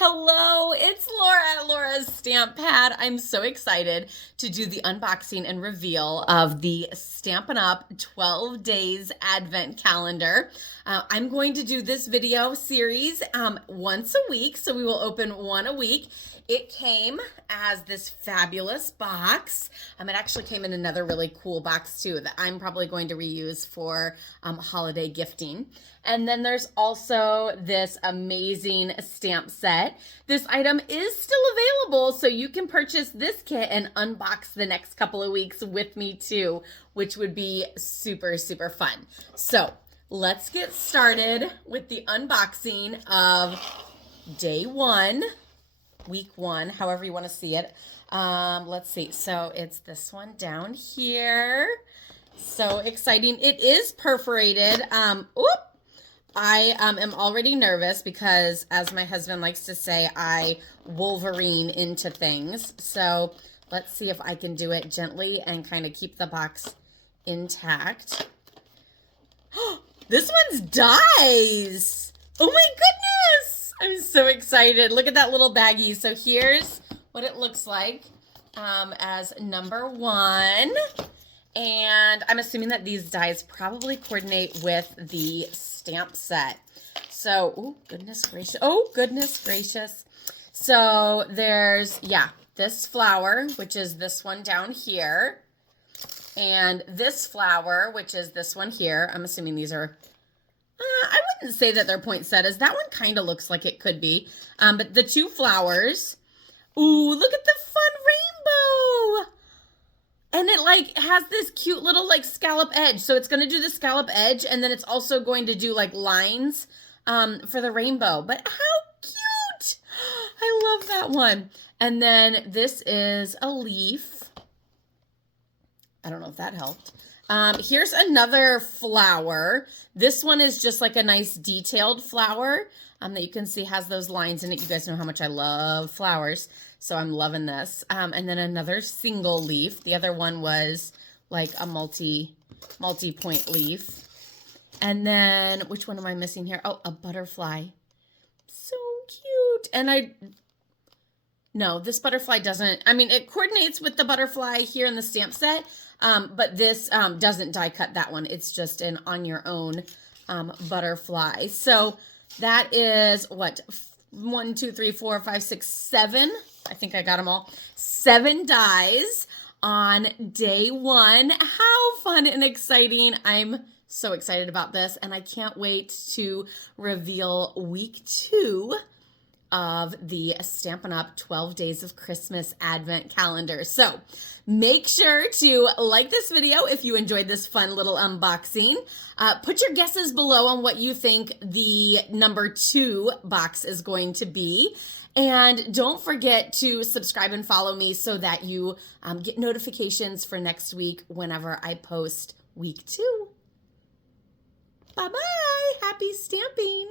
Hello, it's Laura at LaurasStampPad. I'm so excited to do the unboxing and reveal of the Stampin' Up 12 Days Advent Calendar. I'm going to do this video series once a week, so we will open one a week. It came as this fabulous box. It actually came in another really cool box too that I'm probably going to reuse for holiday gifting. And then there's also this amazing stamp set. This item is still available, so you can purchase this kit and unbox the next couple of weeks with me too, which would be super, super fun. So let's get started with the unboxing of day one. Week one, however you want to see it. Let's see. So it's this one down here. So exciting. It is perforated. I am already nervous because, as my husband likes to say, I Wolverine into things. So let's see if I can do it gently and kind of keep the box intact. This one's dies. Oh my goodness. I'm so excited. Look at that little baggie. So here's what it looks like as number one. And I'm assuming that these dies probably coordinate with the stamp set. So, oh, goodness gracious. Oh, goodness gracious. So there's, this flower, which is this one down here. And this flower, which is this one here. I'm assuming these are... I wouldn't say that they're poinsettias. That one kind of looks like it could be. But the two flowers. Ooh, look at the fun rainbow. And it like has this cute little like scallop edge. So it's going to do the scallop edge. And then it's also going to do like lines for the rainbow. But how cute. I love that one. And then this is a leaf. I don't know if that helped. Here's another flower. This one is just like a nice detailed flower that you can see has those lines in it. You guys know how much I love flowers, so I'm loving this. And then another single leaf. The other one was like a multi-point leaf. And then, which one am I missing here? Oh, a butterfly. So cute. And no, this butterfly doesn't, it coordinates with the butterfly here in the stamp set, but this doesn't die cut that one. It's just an on your own butterfly. So that is what, 1, 2, 3, 4, 5, 6, 7. I think I got them all. 7 dies on day one. How fun and exciting. I'm so excited about this, and I can't wait to reveal week 2 of the Stampin' Up 12 Days of Christmas Advent Calendar. So make sure to like this video if you enjoyed this fun little unboxing. Put your guesses below on what you think the number 2 box is going to be. And don't forget to subscribe and follow me so that you get notifications for next week whenever I post week 2. Bye-bye. Happy stamping.